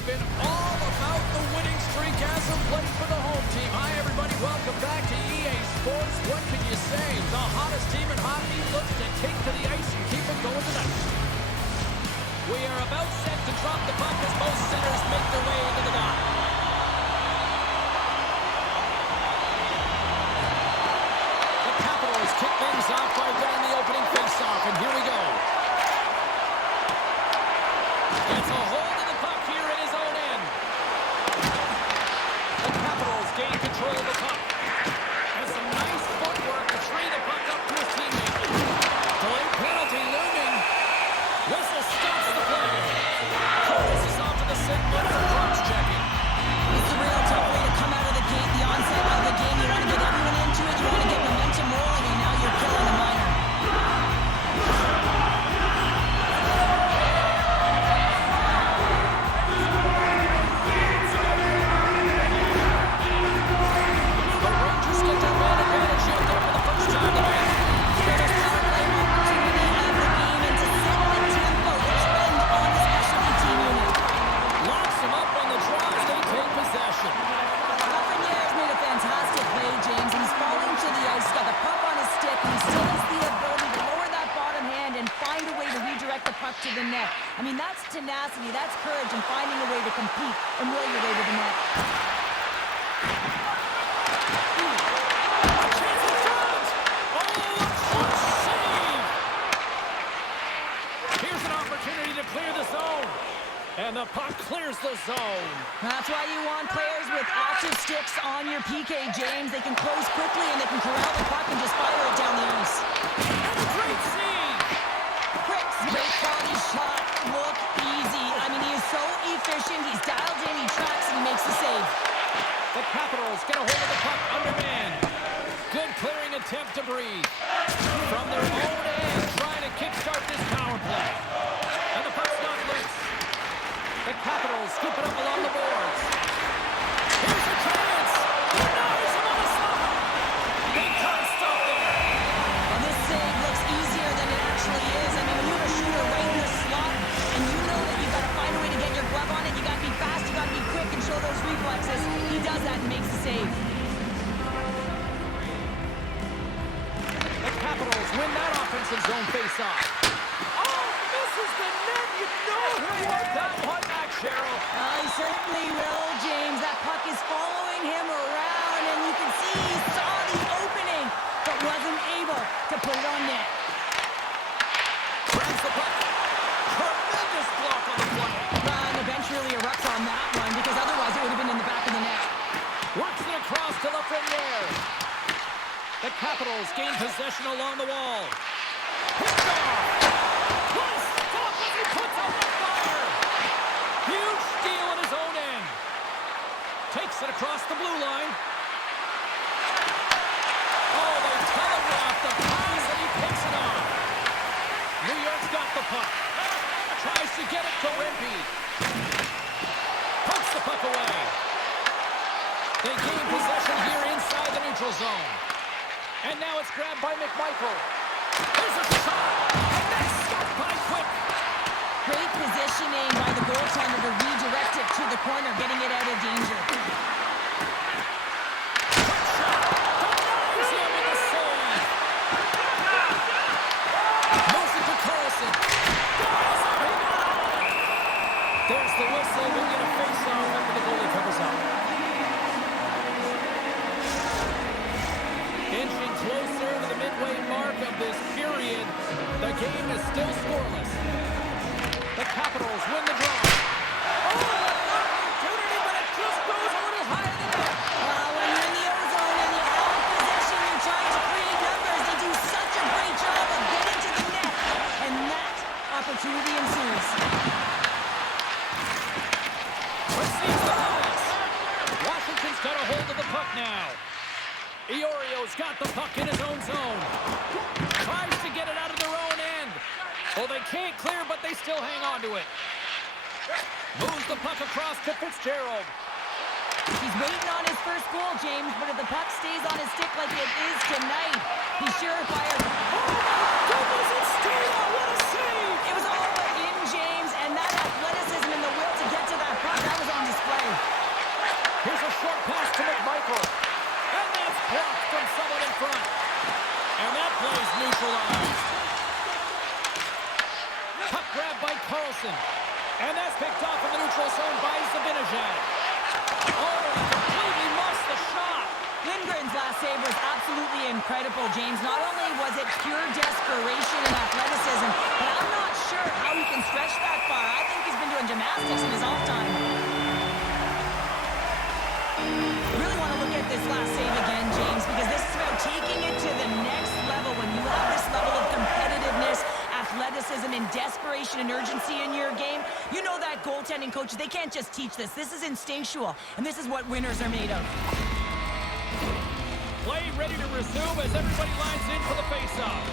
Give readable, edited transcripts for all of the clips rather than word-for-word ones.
has been all about the winning streak as of late for the home team. Hi, everybody. Welcome back to EA Sports. What can you say? The hottest team in hockey looks to take to the ice and keep it going tonight. We are about set to drop the puck as both centers make their way into the dot. The Capitals kick things off by winning the opening faceoff, and here we go. It's a hold of the puck here in his own end. The Capitals gain control of the puck. And some nice footwork to free the puck up to his teammate. Delayed penalty looming. Whistle stops the play. Curtis is off to the signal for cross checking. It's a real tough way to come out of the gate. The onset of the game, you want to get everyone into it. You want to get momentum rolling, and now you're killing the minor. To the net. I mean, that's tenacity, that's courage, and finding a way to compete and will your way to the net. Here's an opportunity to clear the zone. And the puck clears the zone. That's why you want players with active sticks on your PK, James. They can close quickly and they can corral the puck and just fire it down the ice. And a great save. Great quality shot, look easy. I mean, he is so efficient. He's dialed in, he tracks, and he makes the save. The Capitals get a hold of the puck underman. Good clearing attempt to breathe. From their own end, trying to kickstart this power play. And the puck's not loose. The Capitals scoop it up along the boards. Here's a chance. Nice on the side. Big time stop there. Well, this save looks easier than it actually is. I mean, when you have a shooter right in the slot, and you know that you've got to find a way to get your glove on it, you got to be fast, you got to be quick, and show those reflexes. He does that and makes the save. The Capitals win that offensive zone face-off. Oh, misses the net. You know he'll want that one back, Cheryl. He certainly will, James. That puck is following him around, and you can see he saw the opening, but wasn't able to put it on net. Grabs the puck. Tremendous block on the play. And the bench really erupts on that one, because otherwise it would have been in the back of the net. Works it across to Lafreniere. The Capitals gain possession along the wall. Picked off. What a stop as he puts out the fire. Huge steal at his own end. Takes it across the blue line. Oh, they telegraph the pass and he picks it off. New York's got the puck. Tries to get it to Rimpey. Pokes the puck away. They gain possession here inside the neutral zone. And now it's grabbed by McMichael. There's a shot. And that's stopped by Quick. Great positioning by the goaltender to redirect it to the corner, getting it out of danger. Quick shot. Denies him in the save. Moves it to Carlson. There's the whistle. We'll get a face-off after the goalie covers up. Inching closer to the midway mark of this period, the game is still scoreless. The Capitals win the draw. Oh, opportunity, but it just goes a little higher than that. When you're in the ozone and you have possession, you're trying to create numbers. They do such a great job of getting to the net, and that opportunity ensues. Receives the pass. Washington's got a hold of the puck now. Iorio's got the puck in his own zone. Tries to get it out of their own end. Well, they can't clear, but they still hang on to it. Moves the puck across to Fitzgerald. He's waiting on his first goal, James, but if the puck stays on his stick like it is tonight, he's surefire. Oh, my goodness, it's stayed on. What a save! It was all but in, James, and that athleticism and the will to get to that puck, that And that's picked off in the neutral zone by Zibanejad. Oh, he completely missed the shot. Lindgren's last save was absolutely incredible, James. Not only was it pure desperation and athleticism, but I'm not sure how he can stretch that far. I think he's been doing gymnastics in his off time. Really want to look at this last save again, James, because this is about taking it to the next level. When you have this level of competitiveness, athleticism, and desperation and urgency in your game, you know that goaltending coaches, they can't just teach this. This is instinctual, and this is what winners are made of. Play ready to resume as everybody lines in for the face-off.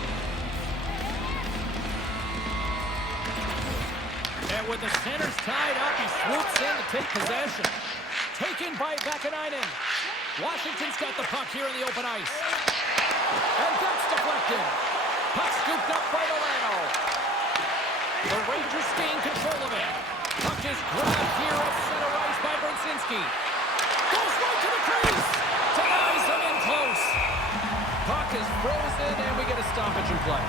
And with the centers tied up, he swoops in to take possession. Taken by Vakanainen. Washington's got the puck here in the open ice. And that's deflected. Puck scooped up by Milano. The Rangers gain control of it. Puck is grabbed here at center ice by Brzezinski. Goes right to the crease. Denies him in close. Puck is frozen, and we get a stoppage in play.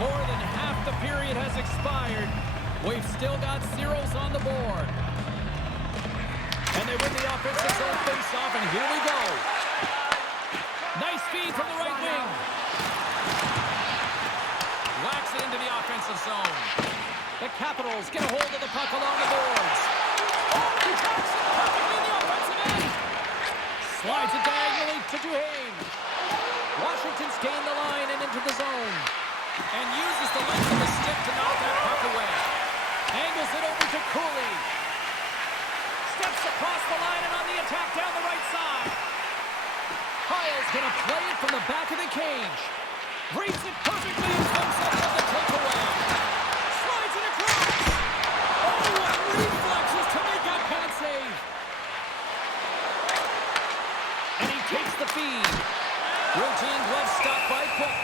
More than half the period has expired. We've still got zeros on the board. And they win the offensive zone face-off, and here we go. Nice feed from the right wing. Whacks it into the offensive zone. The Capitals get a hold of the puck along the boards. Oh, he backs it perfectly in the offensive end. Slides it diagonally to Duhaime. Washington's gained the line and into the zone. And uses the length of the stick to knock that puck away. Angles it over to Cooley. Steps across the line and on the attack down the right side. Kyle's going to play it from the back of the cage. Reads it perfectly and comes up with the takeaway. Slides it across. Oh, what reflexes to make that pass save. And he takes the feed. Routine glove stop by Cook.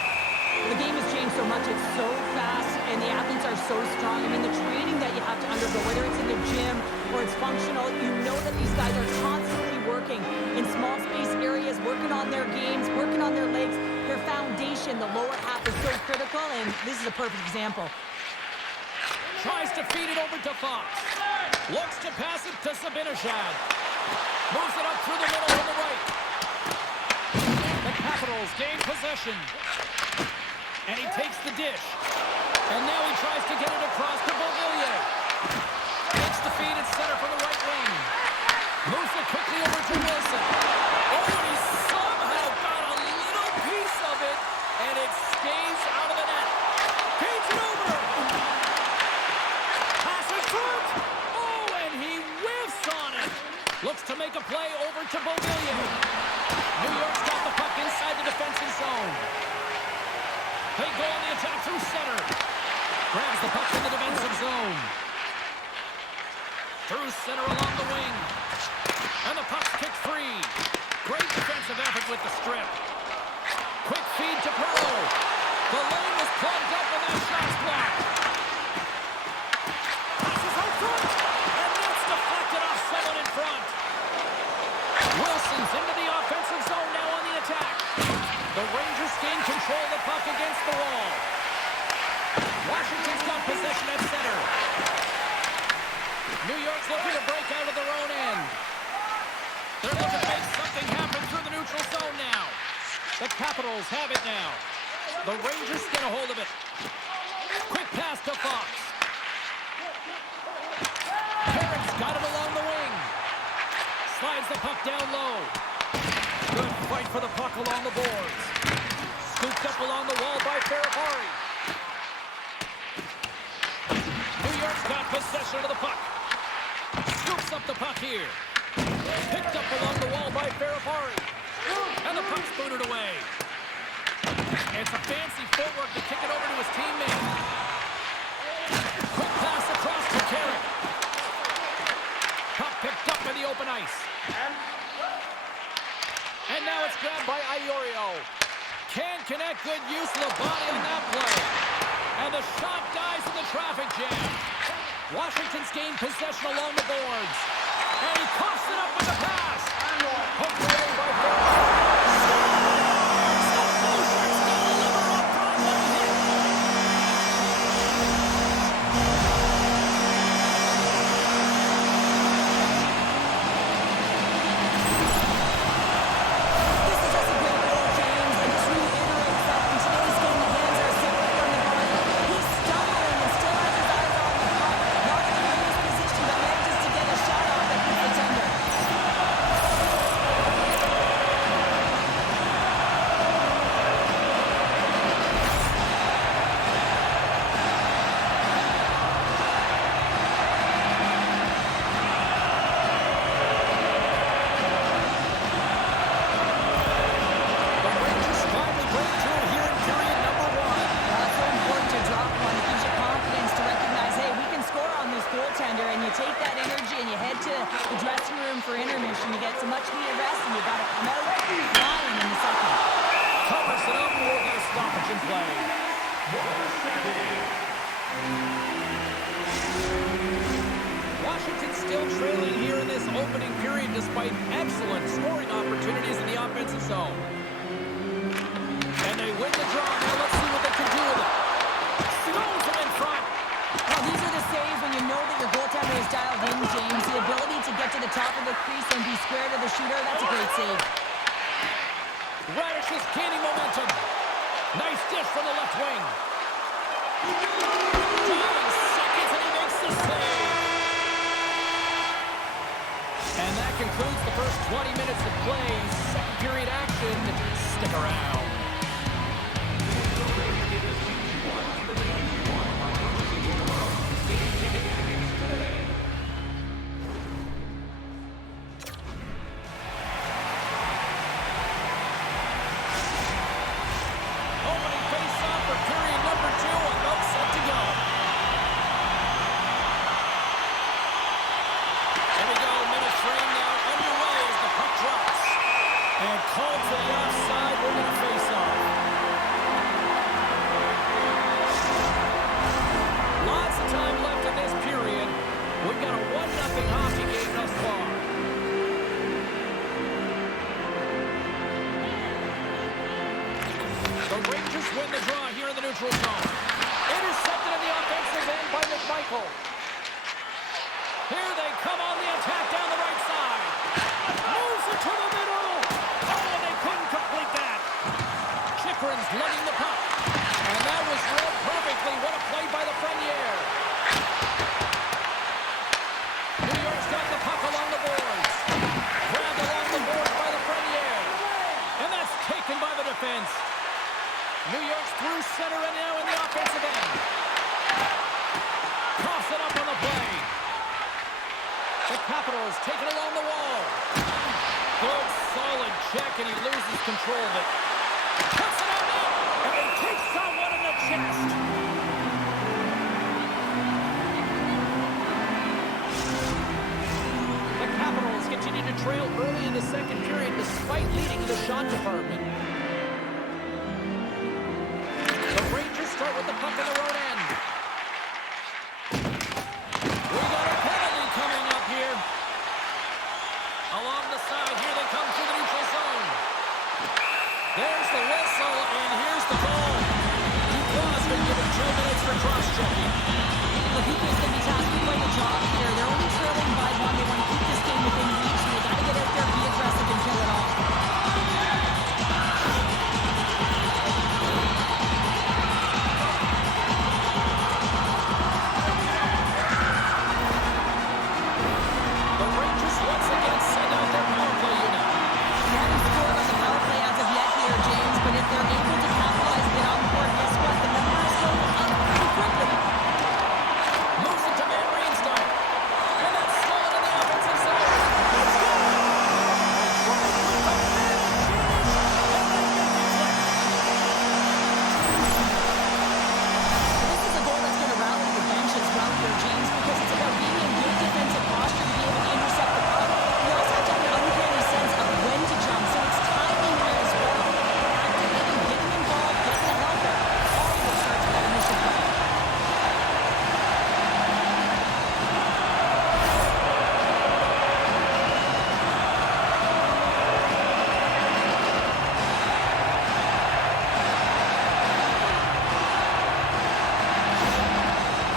The game has changed so much. It's so fast, and the athletes are so strong. I mean, the training that you have to undergo, whether it's in the gym or it's functional, you know that these guys are constantly working in small space areas, working on their games, working on their legs. Their foundation, the lower half, is so critical, and this is a perfect example. Tries to feed it over to Fox. Looks to pass it to Zibanejad. Moves it up through the middle on the right. The Capitals gain possession. And he takes the dish. And now he tries to get it across to Beauvillier. Takes the feed at center from the right wing. Moves it quickly over to Wilson. Oh, he somehow got a little piece of it, and it stays out of the net. Feeds it over. Pass it front. Oh, and he whiffs on it. Looks to make a play over to Beauvillier. New York's got the puck inside the defensive zone. They go on the attack through center. Grabs the puck in the defensive zone. Through center along the wing. And the puck's kicked free. Great defensive effort with the strip. Quick feed to Perreault. The lane was plugged up and that shot's blocked. Passes out front. And that's deflected off someone in front. Wilson's into the offensive zone now on the attack. The Rangers gain control of the puck against the wall. Washington's got possession at center. New York's looking to break out of their own end. They're looking to make something happen through the neutral zone now. The Capitals have it now. The Rangers get a hold of it. Quick pass to Fox. Carrick's got it along the wing. Slides the puck down low. Good fight for the puck along the boards. Scooped up along the wall by Ferrapari. New York's got possession of the puck. Scoops up the puck here. Picked up along the wall by Ferrapari. And the puck's booted away. It's a fancy footwork to kick it over to his teammate. Quick pass across to Carrick. Puck picked up in the open ice. And now it's grabbed by Iorio. Can't connect. Good use of the body on that play. And the shot dies in the traffic jam. Washington's gained possession along the boards. And he coughs it up with the pass. Hooked away by Ferrapari. take that energy and you head to the dressing room for intermission. You get some much-needed rest, and you got to come out flying in the second. Covers it up, and we'll get a stoppage in play. Washington still trailing here in this opening period despite excellent scoring opportunities in the offensive zone. And they win the draw. Now let's see what they can do with it. Throws them in front. Well, these are the saves when you know that your goaltender is dialed in, James. The ability to get to the top of the crease and be square to the shooter, that's a great save. Radish is gaining momentum. Nice dish from the left wing. 5 seconds and he makes the save. And that concludes the first 20 minutes of play. Second period action. Stick around. Called for the offside. We're going to face off. Lots of time left in this period. We've got a 1-0 hockey game thus far. The Rangers win the draw here in the neutral zone. Intercepted in the offensive end by McMichael. Here they come on the attack down the right side. Moves it to the middle. Oh, they couldn't complete that. Chikrin's lugging the puck. And that was read perfectly. What a play by the Frenier. New York's got the puck along the boards. Grabbed along the boards by the Frenier. And that's taken by the defense. New York's through center and now in the offensive end. Toss it up on the play. The Capitals take it along the wall. Good, solid check, and he loses control of it. Puts it on net, and he takes someone in the chest. The Capitals continue to trail early in the second period despite leading in the shot department. The Rangers start with the puck in their own end. We got a penalty coming up here. Along the side, here they come through the neutral zone. There's the whistle, and here's the goal. Dubois been given 2 minutes for cross-checking. Look, he thinks that he's tasked with quite a job here. They're only trailing by 1. They want to keep this game within reach, and they got to get out there, be aggressive, and kill it off. The Rangers once again send out their power play unit. They haven't scored on the power play as of yet here, James, but if they're able to capitalize and get on the board, guess what? The numbers go up pretty quickly. Moves it to Van Riemsdyk. And that's stolen in the offensive zone. It's good. This is a goal that's going to rally the bench as well here, James, because it's about being in good defensive posture to be able to intercept the puck. You also have to have an uncanny sense of when to jump, so it's timing here as well. Activating, getting involved, getting the help out. All of those starts with that initial puck.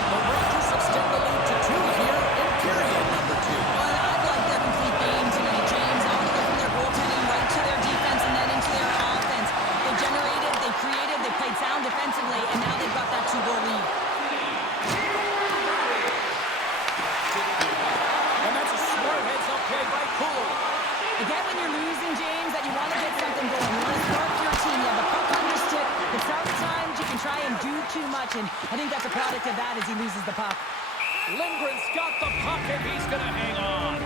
The Rangers extend the lead to 2 here in period number 2. Well, I've liked their complete game tonight, James. All the way from their goaltending right to their defense and then into their offense. They generated, they created, they played sound defensively, and now they've got that 2-goal lead. And that's a smart heads-up play by Cooler. Again, when you're losing, James, that you want to get something going. You want to spark your team. You have the puck on your stick. But sometimes you can try and do too much, and I think that's a product of that as he loses the puck. Lindgren's got the puck, and he's going to hang on.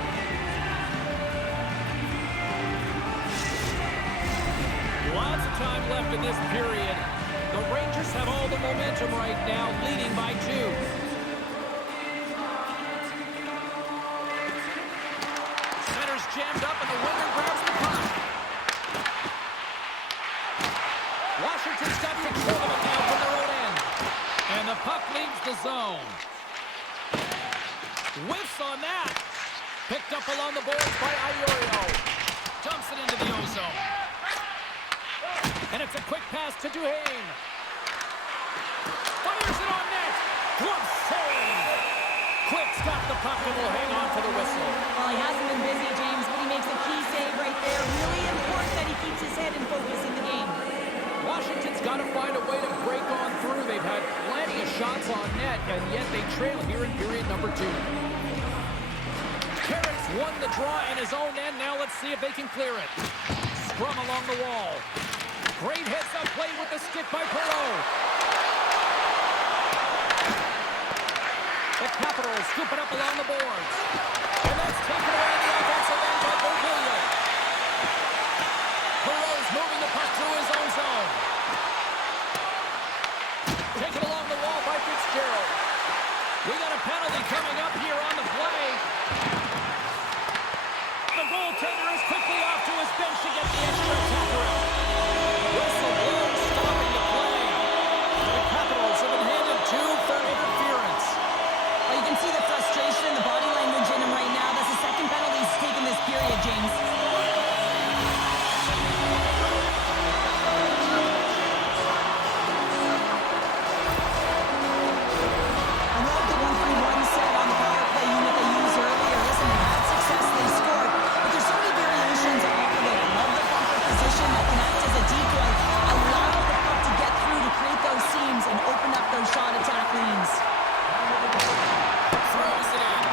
Lots of time left in this period. The Rangers have all the momentum right now, leading by 2. leaves the zone. Whiffs on that. Picked up along the boards by Iorio. Dumps it into the ozone. And it's a quick pass to Duhaime. Fires it on net. Glove save. Quick's got the puck and will hang on to the whistle. Well, he hasn't been busy, James, but he makes a key save right there. Really important that he keeps his head in focus in the game. Washington's got to find a way to break on through. They've had plenty of shots on net, and yet they trail here in period number 2. Carrick's won the draw in his own end. Now let's see if they can clear it. Scrum along the wall. Great heads-up play with the stick by Perreault. The Capitals scoop it up along the boards. And that's taken away in the offensive end by Beauvillier. Perreault's moving the puck through his own zone. Taken along the wall by Fitzgerald. We got a penalty coming up here on the play. The goaltender is quickly off to his bench to get the extra attacker out. Whistle blown, stopping the play. The Capitals have been handed 2 for interference. Well, you can see the frustration and the body language in him right now. That's the second penalty he's taken this period, James. I love the 1-3-1 set on the power play unit they used earlier. Listen, they had success, they scored, but there's so many variations off of it. I love the bumper position that can act as a decoy. Allow the puck to get through to create those seams and open up those shot attack lanes. Throws it in.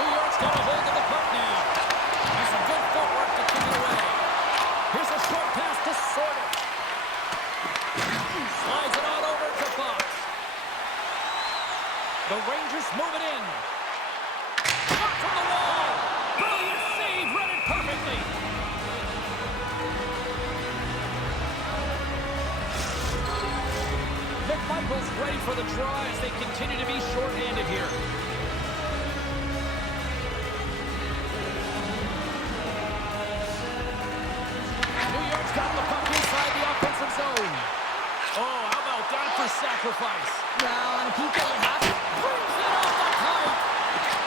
New York's got a hold of the puck now. And some good footwork to kick it away. Here's a short pass to Sorter. Slides it on over to Fox. The Rangers move it in. Shot from the wall. Brilliant save. Read it perfectly. McMichael's ready for the draw as they continue to be shorthanded here. New York's got the puck inside the offensive zone. Oh, how about that for sacrifice? Well, on a PK, you have to. Brings it off the pipe.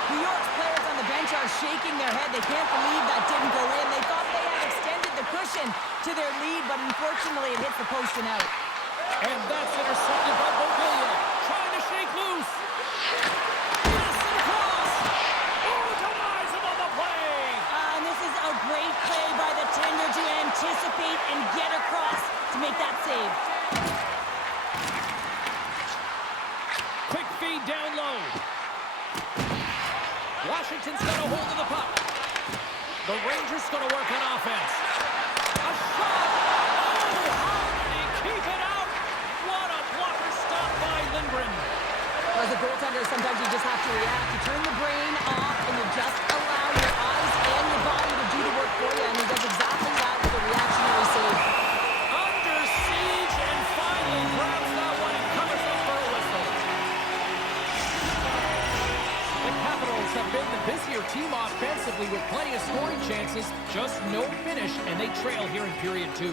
New York's players on the bench are shaking their head. They can't believe that didn't go in. They thought they had extended the cushion to their lead, but unfortunately it hit the post and out. And that's intercepted by Beauvillier. Trying to shake loose. Yes, and across. Oh, denies him on the play. And this is a great play by the tender to anticipate and get across to make that save. Quick feed down low. Washington's got a hold of the puck. The Rangers going to work on offense. A shot. Oh, how did he keep it out? What a blocker stop by Lindgren. As a goaltender, sometimes you just have to react. You turn the brain off and you just allow your eyes and your body to do the work for you. And he does exactly that with a reactionary save. Under siege and finally grabs that one and covers up for a whistle. The Capitals have been the busier team offensively with plenty of scoring chances. Just no finish, and they trail here in period 2.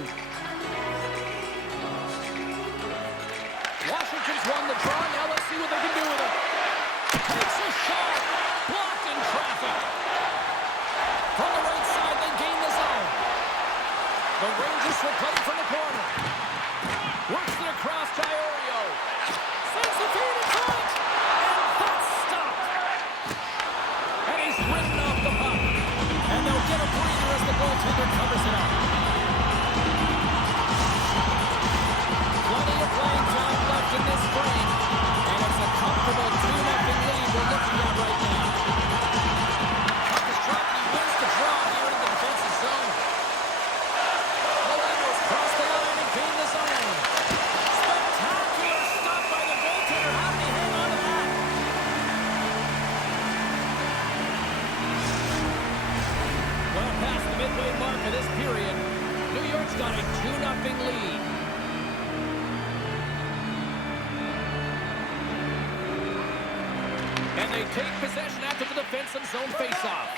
Washington's won the draw. Now let's see what they can do with it. Takes a shot. Blocked in traffic. From the right side, they gain the zone. The Rangers will play from the corner. Works it across to Iorio. Sends the feed in front. And that's stopped. And he's ridden off the puck. And they'll get a breather as the goaltender covers it up. Plenty of playing time left in this frame. And it's a comfortable 2-0 lead we're looking at right now. Puck is dropped and he wins the draw here in the defensive zone. Milano's crossed the line and gained the zone. Spectacular stop by the goaltender. How did he hang on to that? Well past the midway mark of this period, New York's got a 2-0 lead. And they take possession after the defensive zone faceoff.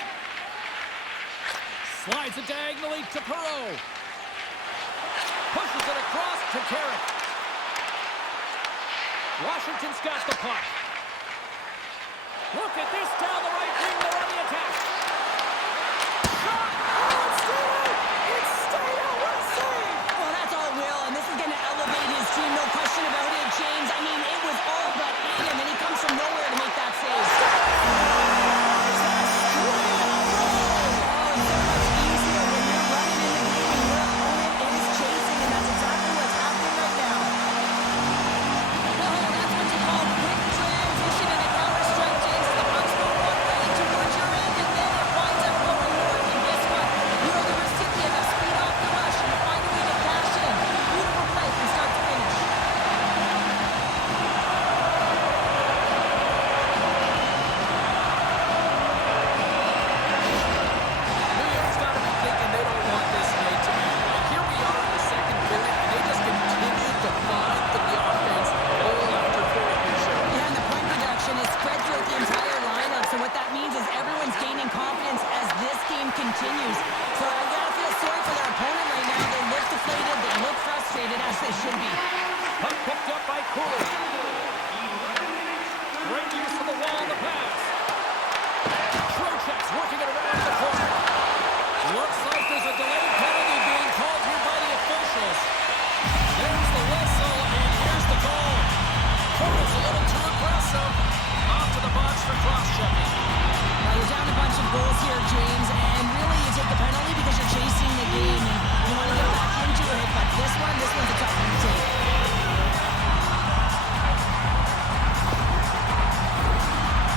Slides it diagonally to Perreault. Pushes it across to Carrick. Washington's got the puck. Look at this down the right wing. They're on the attack. Shot! Oh, it's stayed out! It's stayed out! What a save! Well, that's all Will, and this is going to elevate his team. No question about it, James. I mean, it was all but in him, and he comes from nowhere to make that save. Continues. So I gotta feel sorry for their opponent right now. They look deflated, they look frustrated, as they should be. Puck picked up by Cooley. Great use of the wall on the pass. Trocheck's working it around the corner. Looks like there's a delayed penalty being called here by the officials. There's the whistle, and here's the goal. Cooley's a little too aggressive. Off to the box for cross-checking. Now you're down a bunch of goals here, James, and really you take the penalty because you're chasing the game and you want to get back into it, but this one's a tough one to take.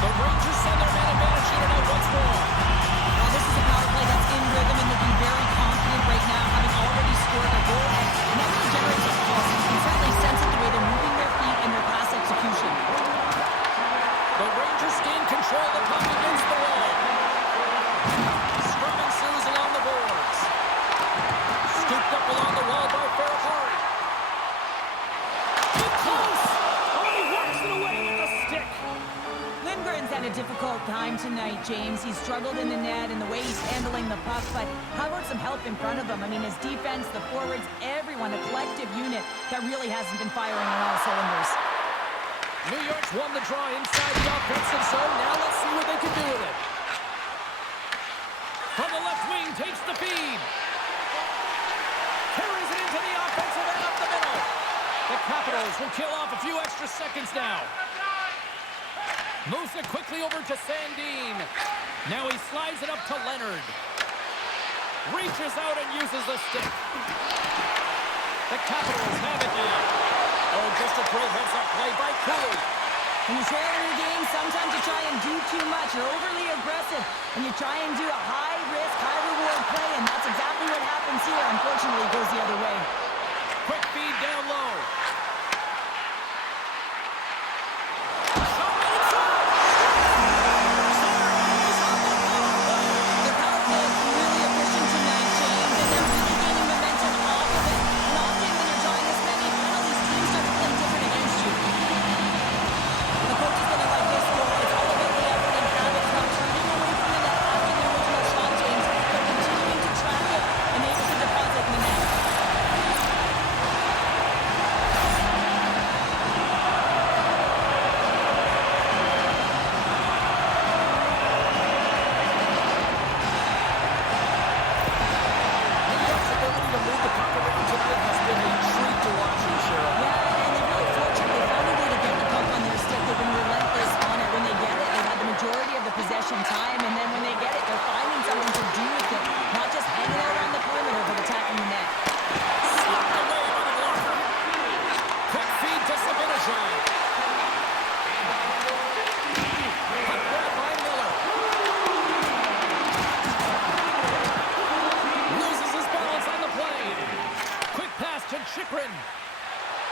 The Rangers send their man advantage unit out once more. Now this is a power play that's in rhythm and looking very confident right now, having already scored a goal, and that really generates a pulse. You can certainly sense it the way they're moving their feet and their pass execution. The Rangers gain control of the puck against the wall. Scrum ensues along the boards. Scooped up along the wall by Ferrari. Too close! Oh, he works it away with the stick. Lindgren's had a difficult time tonight, James. He's struggled in the net and the way he's handling the puck, but how about some help in front of him? I mean, his defense, the forwards, everyone, a collective unit that really hasn't been firing on all cylinders. New York's won the draw inside the offensive zone. Now let's see what they can do with it. From the left wing, takes the feed. Carries it into the offensive end up the middle. The Capitals will kill off a few extra seconds now. Moves it quickly over to Sandin. Now he slides it up to Leonard. Reaches out and uses the stick. The Capitals have it now. Oh, just a great heads-up play by Cooley. When you're trailing the game, sometimes you try and do too much. You're overly aggressive, and you try and do a high-risk, high-reward play, and that's exactly what happens here. Unfortunately, it goes the other way. Quick feed down low.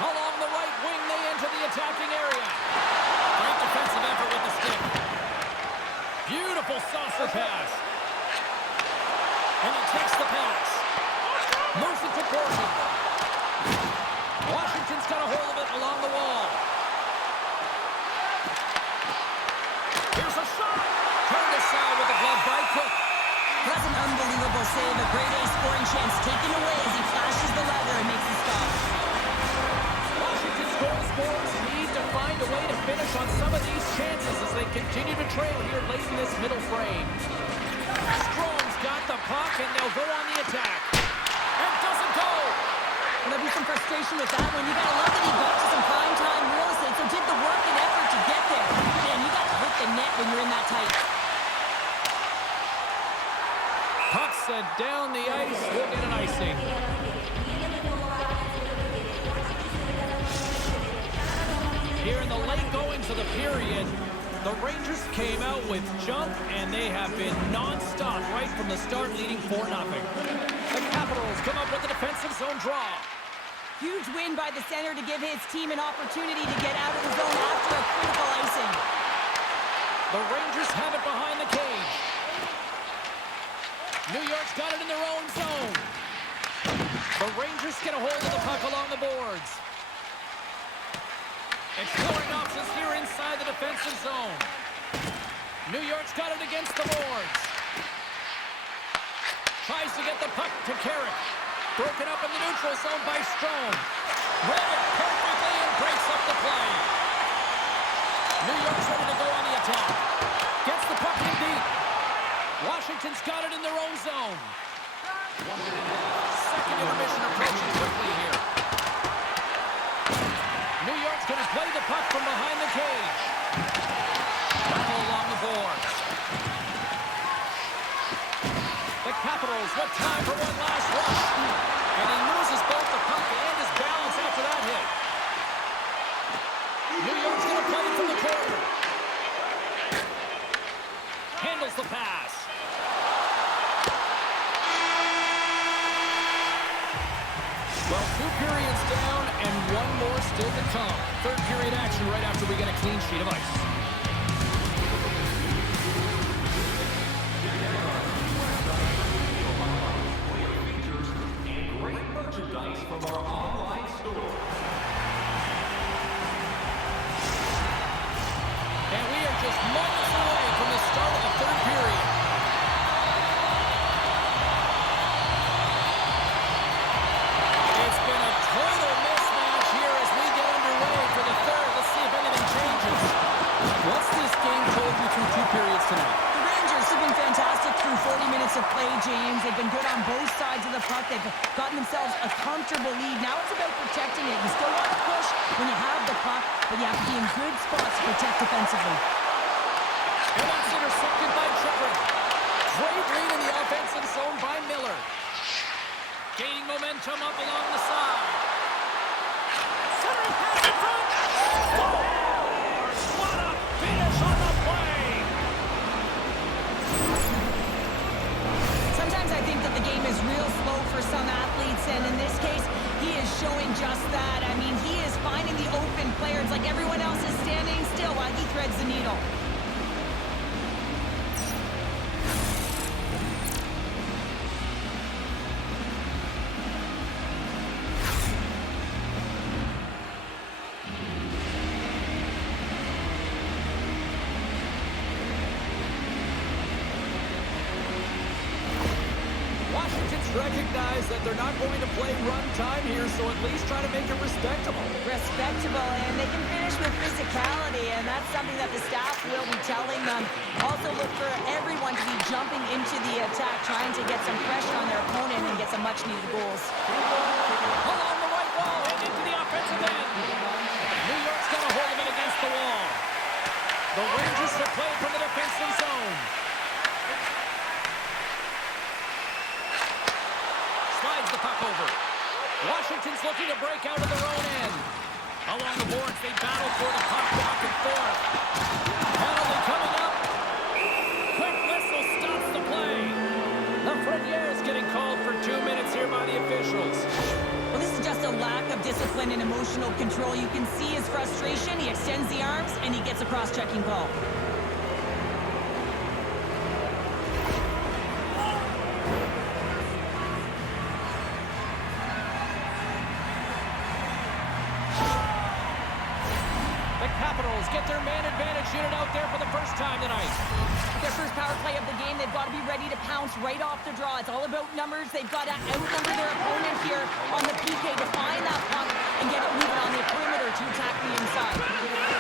Along the right wing, they enter the attacking area. Great defensive effort with the stick. Beautiful saucer pass. And he takes the pass. Moves it to Gordon. Washington's got a hold of it along the wall. Here's a shot. Turned aside with the glove by Cook. That's an unbelievable save. A grade A scoring chance taken away as he flashes the leather and makes the stop. Washington's goal scores lead to find a way to finish on some of these chances as they continue to trail here late in this middle frame. Strome's got the puck, and they'll go on the attack. And doesn't go! Well, there'll be some frustration with that one. You got to love that he got to some prime time real estate, so did the work and effort to get there. Man, you got to hit the net when you're in that tight. Puck sent down the ice. We'll get an icing. Here in the late goings of the period, the Rangers came out with junk, and they have been non-stop right from the start, leading 4-0. The Capitals come up with a defensive zone draw. Huge win by the center to give his team an opportunity to get out of the zone after a critical icing. The Rangers have it behind the cage. New York's got it in their own zone. The Rangers get a hold of the puck along the boards. Exploring options here inside the defensive zone. New York's got it against the boards. Tries to get the puck to Carrick. Broken up in the neutral zone by Strome. Read it perfectly and breaks up the play. New York's ready to go on the attack. Gets the puck in deep. Washington's got it in their own zone. Second intermission approaching quickly here. New York's going to play the puck from behind the cage. Battle along the boards. The Capitals with time for one last rush. And he loses both the puck and his balance after that hit. New York's going to play it from the corner. Handles the pass. Well, 2 periods down and one more still to come. Third period action right after we get a clean sheet of ice. And great merchandise from our online store. And we are just moments away from the start of the third period. It's been a total mismatch here as we get underway for the third. Let's see if anything changes. What's this game told you through 2 periods tonight? The Rangers have been fantastic through 40 minutes of play, James. They've been good on both sides of the puck. They've gotten themselves a comfortable lead. Now it's about protecting it. You still want to push when you have the puck, but you have to be in good spots to protect defensively. And that's intercepted by Chikrin. Great read in the offensive zone by Miller. Gaining momentum up along the side. Center pass in front. Scores! What a finish on the play! Sometimes I think that the game is real slow for some athletes, and in this case, he is showing just that. I mean, he is finding the open player. It's like everyone else is standing still while he threads the needle. Washington's recognized that they're not going to play run time here, so at least try to make it respectable. Respectable, and they can finish with physicality, and that's something that the staff will be telling them. Also look for everyone to be jumping into the attack, trying to get some pressure on their opponent and get some much-needed goals. Along the right wall and into the offensive end. New York's got a hold of it against the wall. The Rangers have played from the defensive zone. Slides the puck over. Washington's looking to break out of their own end. Along the boards, they battle for the puck back and forth. Penalty coming up. Quick whistle stops the play. Lafreniere is getting called for 2 minutes here by the officials. Well, this is just a lack of discipline and emotional control. You can see his frustration. He extends the arms, and he gets a cross-checking call. The Capitals get their man advantage unit out there for the first time tonight. Their first power play of the game, they've got to be ready to pounce right off the draw. It's all about numbers. They've got to outnumber their opponent here on the PK to find that puck and get it moving on the perimeter to attack the inside.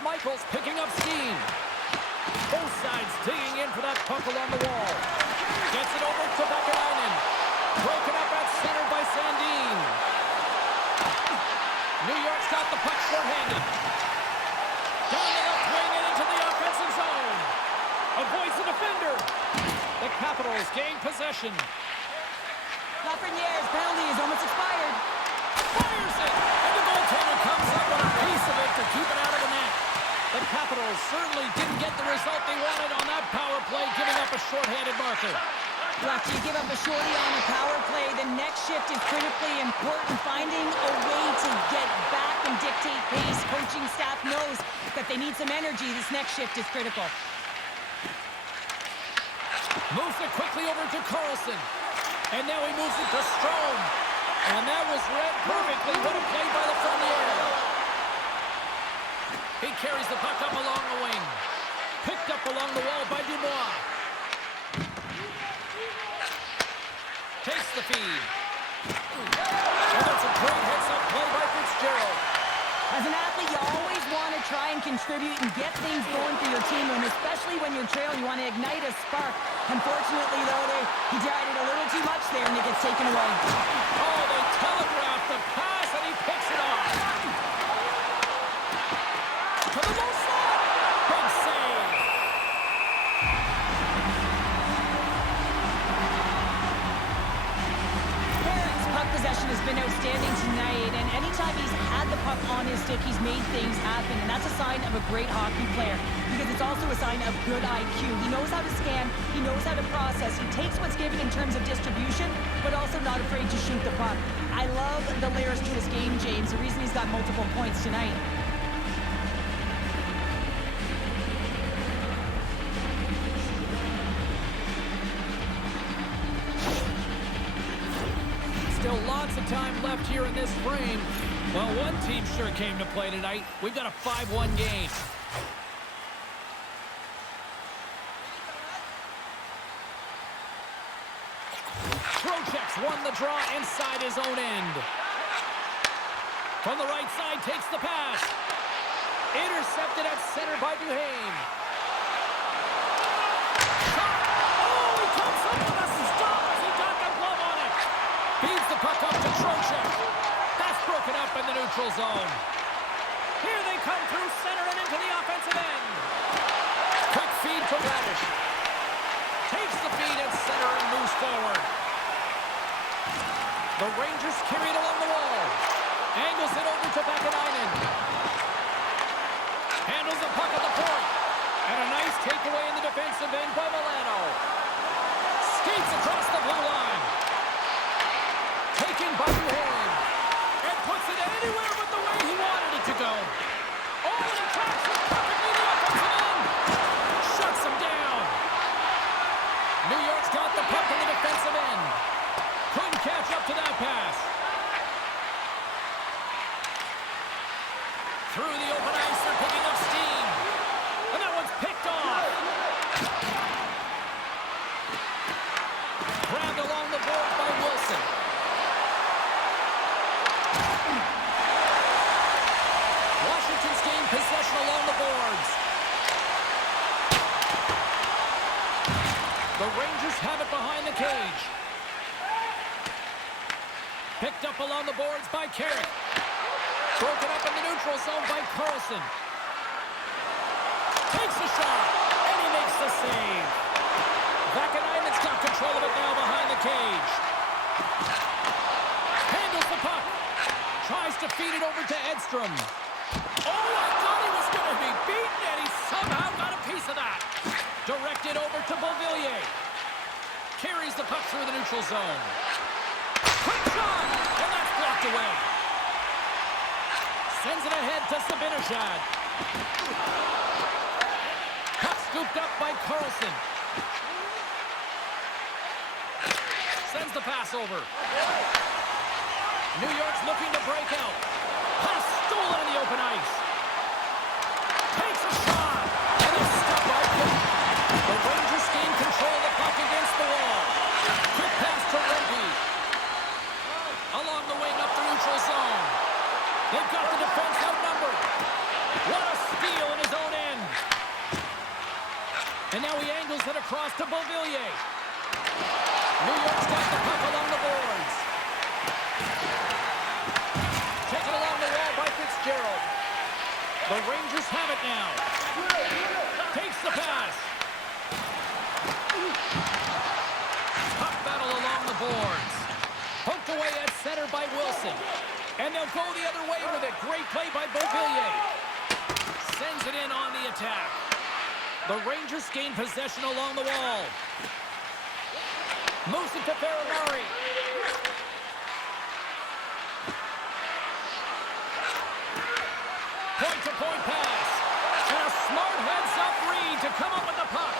Michaels picking up steam. Both sides digging in for that puck along the wall. Gets it over to Vakanainen. Broken up at center by Sandin. New York's got the puck short-handed. Down the left wing and into the offensive zone. Avoids the defender. The Capitals gain possession. Lafreniere's penalty is almost expired. Fires it! And the goaltender comes up with a piece of it to keep it out of the net. The Capitals certainly didn't get the result they wanted on that power play, giving up a short-handed marker. After you give up a shorty on the power play, the next shift is critically important. Finding a way to get back and dictate pace. Coaching staff knows that they need some energy. This next shift is critical. Moves it quickly over to Carlson. And now he moves it to Strome. And that was read perfectly. What a play by Lafreniere. He carries the puck up along the wing. Picked up along the wall by Dubois. Takes the feed. And that's a great heads-up play by Fitzgerald. As an athlete, you always want to try and contribute and get things going for your team, and especially when you're trailing, you want to ignite a spark. Unfortunately, though, he tried it a little too much there, and it gets taken away. Oh, they telegraphed the pass, and he picks it off. To the low slot. Big save. Perrin's puck possession has been outstanding tonight, and anytime he's had the puck on his stick, he's made things happen, and that's a sign of a great hockey player, because it's also a sign of good IQ. He knows how to scan, he knows how to process, he takes what's given in terms of distribution, but also not afraid to shoot the puck. I love the layers to his game, James, the reason he's got multiple points tonight. Still lots of time left here in this frame. Well, one team sure came to play tonight. We've got a 5-1 game. Trocheck's won the draw inside his own end. From the right side, takes the pass. Intercepted at center by Duhaime. Shot! Oh, he comes up with a stop as he got the glove on it. Feeds the puck up to Trocheck. That's broken up in the neutral zone. Here they come through center and into the offensive end. Quick feed to Radish. Takes the feed at center and moves forward. The Rangers carry it along the wall. Angles it over to Vakanainen. Handles the puck at the point. And a nice takeaway in the defensive end by Milano. Skates across the blue line. Taken by Duhaime. And puts it anywhere but the way he wanted it to go. Oh, and he tracks it perfectly in the offensive end. Shuts him down. New York's got the puck in the defensive end. Couldn't catch up to that pass. Through the open ice, they're picking up steam. And that one's picked off. Grabbed along the board by Wilson. Washington's gained possession along the boards. The Rangers have it behind the cage. Picked up along the boards by Carrick. Broken up in the neutral zone by Carlson. Takes the shot, and he makes the save. Vakanainen's got control of it now behind the cage. Handles the puck. Tries to feed it over to Edstrom. Oh, I thought he was going to be beaten, and he somehow got a piece of that. Directed over to Beauvillier. Carries the puck through the neutral zone. Quick shot, and that's blocked away. Sends it ahead to Zibanejad. Puck scooped up by Carlson. Sends the pass over. New York's looking to break out. Pass stolen in the open ice. Takes a shot. And it's stopped by Pitt. The Rangers gain control of the puck against the wall. Quick pass to Rempe. Along the wing up the neutral zone. They've got the defense outnumbered. What a steal And now he angles it across to Beauvillier. New York's got the puck along the boards. Taken along the wall by Fitzgerald. The Rangers have it now. Takes the pass. Puck battle along the boards. Poked away at center by Wilson. And they'll go the other way with it. Great play by Beauvillier. Sends it in on the attack. The Rangers gain possession along the wall. Moves it to Ferrari. Point-to-point pass. And a smart heads-up read to come up with the puck.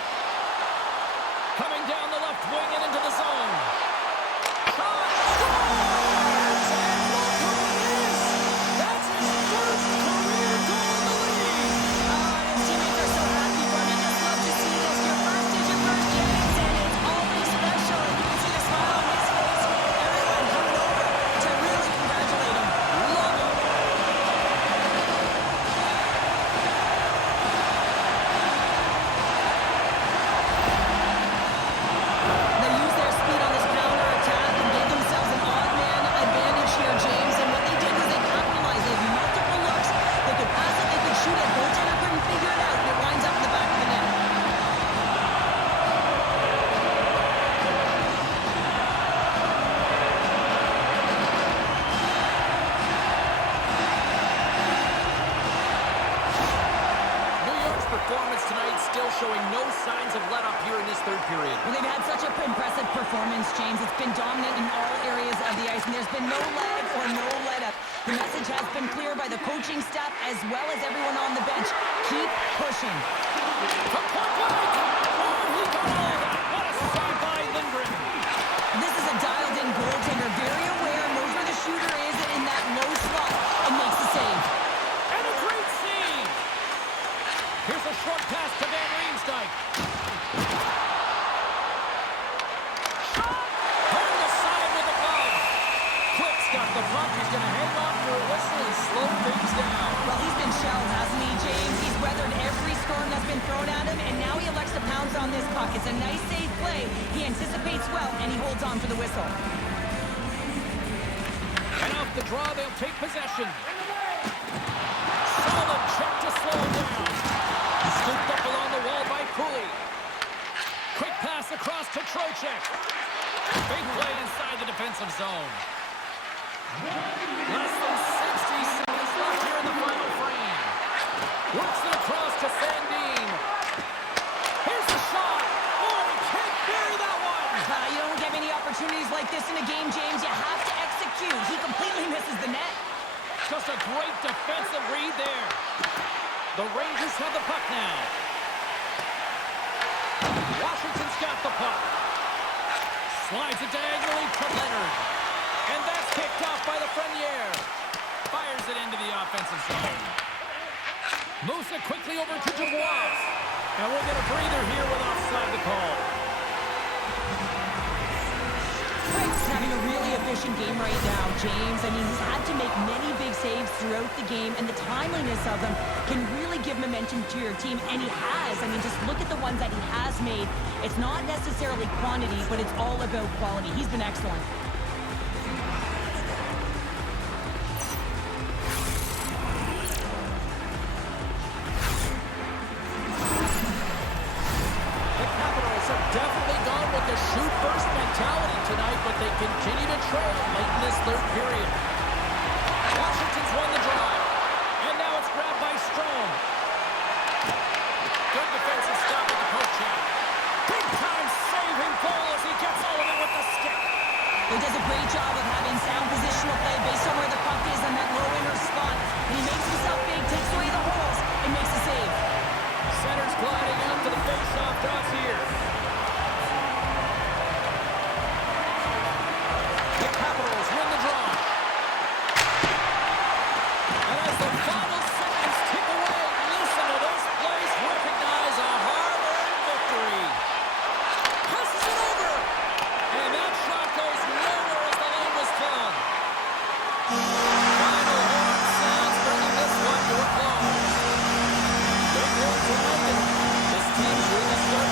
Coming down the left wing and into the zone. Shot! Scores! And look who it is! That's his first career goal in the league! Oh, and his teammates are so happy for him. You just love to see this. Your first is your first, James, and it's always special. You can see the smile on his face. Everyone coming over to really congratulate him. Love him. They use their speed on this counter-attack and gave themselves an odd-man advantage here, James. And what they did was they capitalized. They had multiple looks. They could pass it, they could shoot it. Goaltender couldn't figure it out, and it winds up in the back of the net. New York's performance tonight still showing no signs of let-up here in this third period. Well, they've had such an impressive performance, James. It's been dominant in all areas of the ice, and there's been no lag or no let-up. The message has been clear by the coaching staff as well as everyone on the bench. Keep pushing. From point blank! Oh, he got all of that! What a save by Lindgren! This is a dialed-in goaltender, very aware, knows where the shooter is in that low slot, and makes the save. And a great save! Here's a short pass to Van Riemsdyk. Shot! On the side with the glove. Quick's got the puck. He's going to hang on for a whistle and slow things down. Well, he's been shelled, hasn't he, James? He's weathered every storm that's been thrown at him, and now he elects to pounce on this puck. It's a nice, safe play. He anticipates well, and he holds on for the whistle. And off the draw, they'll take possession. Solid check to slow him down. Scooped up along the wall by Cooley. Quick pass across to Trocheck. Big play inside the defensive zone. Less than 60 seconds left here in the final frame. Works it across to Sandin. Here's the shot. Oh, he can't bury that one. You don't get many opportunities like this in a game, James. You have to execute. He completely misses the net. Just a great defensive read there. The Rangers have the puck now. Washington's got the puck. Slides it diagonally to Leonard. And that's kicked off by Lafreniere. Fires it into the offensive zone. Moves it quickly over to Dubois. And we'll get a breather here with offside the call. Frank's having a really efficient game right now, James. I mean, he's had to make many big saves throughout the game, and the timeliness of them can really give momentum to your team, and he has. I mean, just look at the ones that he has made. It's not necessarily quantity, but it's all about quality. He's been excellent. The Capitals have definitely gone with the shoot-first mentality tonight, but they continue to trail late in this third period. Washington's won the draw, and now it's grabbed by Strome. Good defensive stop at the poke check. Big-time saving goal as he gets all of it with the stick. He does a great job of having sound positional play based on where the puck is in that low inner spot. And he makes himself big, takes away the holes, and makes the save. Center's gliding out to the face-off dots here. The Capitals win the draw. And as the final seconds tick away, listen to this place recognize a hard-earned victory. Passes it over. And that shot goes nowhere as the line was filled. Final horn sounds bringing this one to a close. Big win tonight, and this team's really starting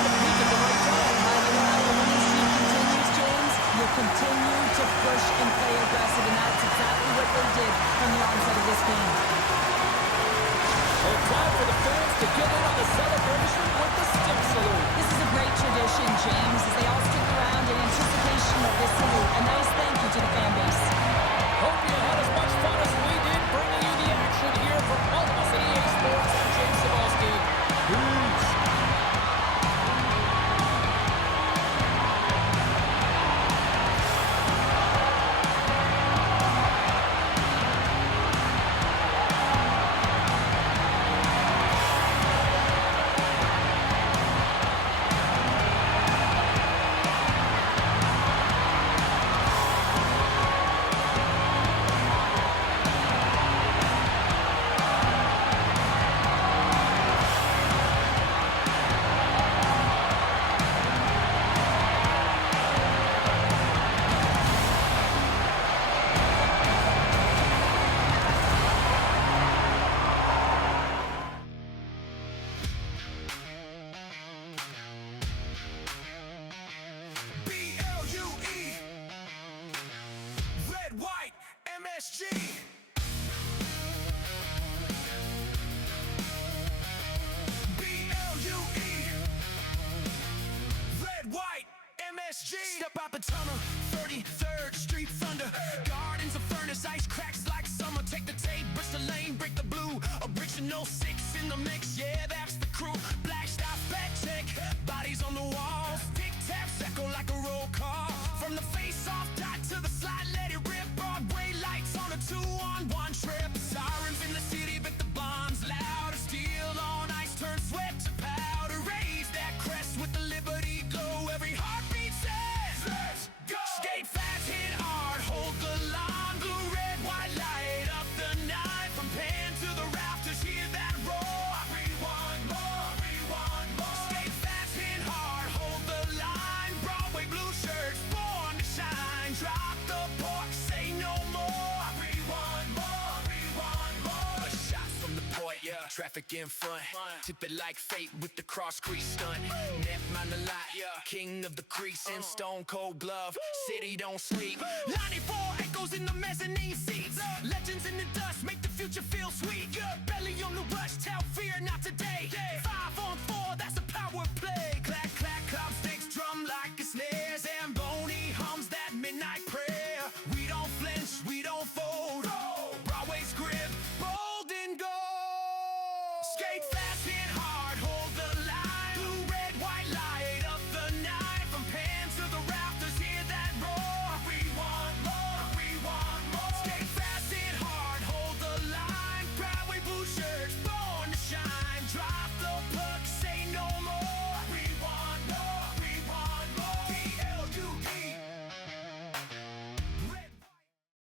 43rd Street thunder. Gardens of furnace, ice cracks like summer. Take the tape, burst the lane, break the blue. Original 6 in the mix, yeah, that's the crew. Black stuff, back check, bodies on the walls. Tic taps echo like a roll call. From the face-off dot to the slide, let it rip. Broadway lights on a 2-on-1 trip. Sirens in the city, but the bombs louder. Steel on ice, turn sweat to powder. Raise that crest with the Liberty glow. Every heartbeat says, let's go. Skate fast, hit hard, hold the line. Blue, red, white, light up the night. From Pan to the rafters, hear that roar. We want more, we want more. Skate fast, hit hard, hold the line. Broadway blue shirts, born to shine. Drop the pork, say no more. We want more, we want more. A shot from the point, yeah. Traffic in front, tip it like fate with the cross crease stunt. Net mount a lot, yeah. King of the crease in stone cold glove. City don't sleep. 94 echoes in the mezzanine seats. Legends in the dust make the future feel sweet. Belly on the rush, tell fear not today. 5